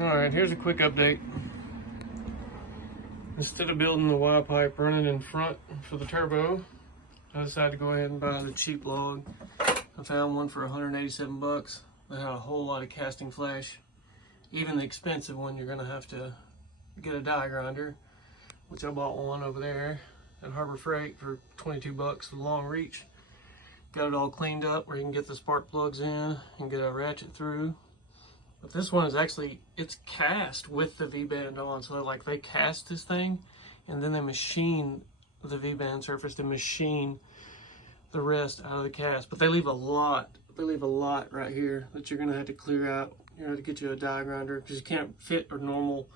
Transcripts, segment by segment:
Alright, here's a quick update. Instead of building the Y pipe running in front for the turbo, I decided to go ahead and buy the cheap log. I found one for 187 bucks. They had a whole lot of casting flash. Even the expensive one, you're gonna have to get a die grinder, which I bought one over there at Harbor Freight for 22 bucks with long reach. Got it all cleaned up where you can get the spark plugs in and get a ratchet through. But this one is actually, it's cast with the V-band on. So like they cast this thing and then they machine the V-band surface to machine the rest out of the cast. But they leave a lot right here that you're gonna have to clear out. You're gonna have to get you a die grinder because you can't fit a normal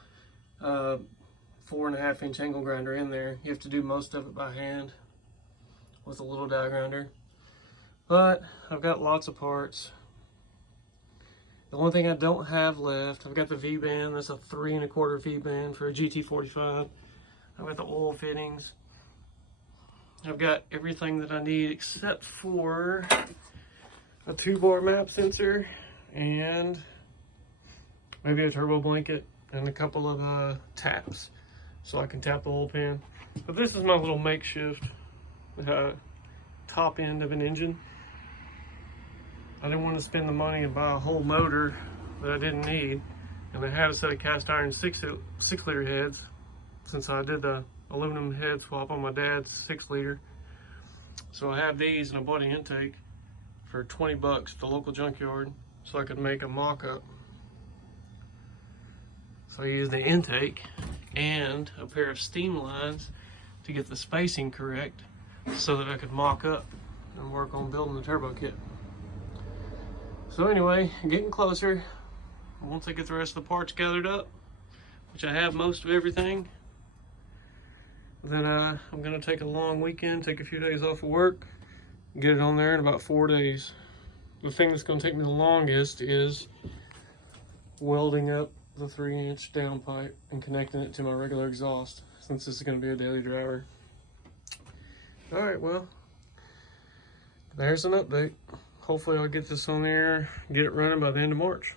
4.5 inch angle grinder in there. You have to do most of it by hand with a little die grinder. But I've got lots of parts. The one thing I don't have left, I've got the V-band. That's a 3 1/4 V-band for a GT45. I've got the oil fittings. I've got everything that I need except for a 2-bar map sensor and maybe a turbo blanket and a couple of taps so I can tap the oil pan. But this is my little makeshift top end of an engine. I didn't want to spend the money and buy a whole motor that I didn't need, and I had a set of cast iron 6-liter heads since I did the aluminum head swap on my dad's 6-liter. So I have these, and I bought an intake for 20 bucks at the local junkyard so I could make a mock-up. So I used the intake and a pair of steam lines to get the spacing correct so that I could mock up and work on building the turbo kit. So anyway, getting closer. Once I get the rest of the parts gathered up, which I have most of everything, then I'm gonna take a long weekend, take a few days off of work, get it on there in about 4 days. The thing that's gonna take me the longest is welding up the 3-inch downpipe and connecting it to my regular exhaust, since this is gonna be a daily driver. All right, well, there's an update. Hopefully I'll get this on there, get it running by the end of March.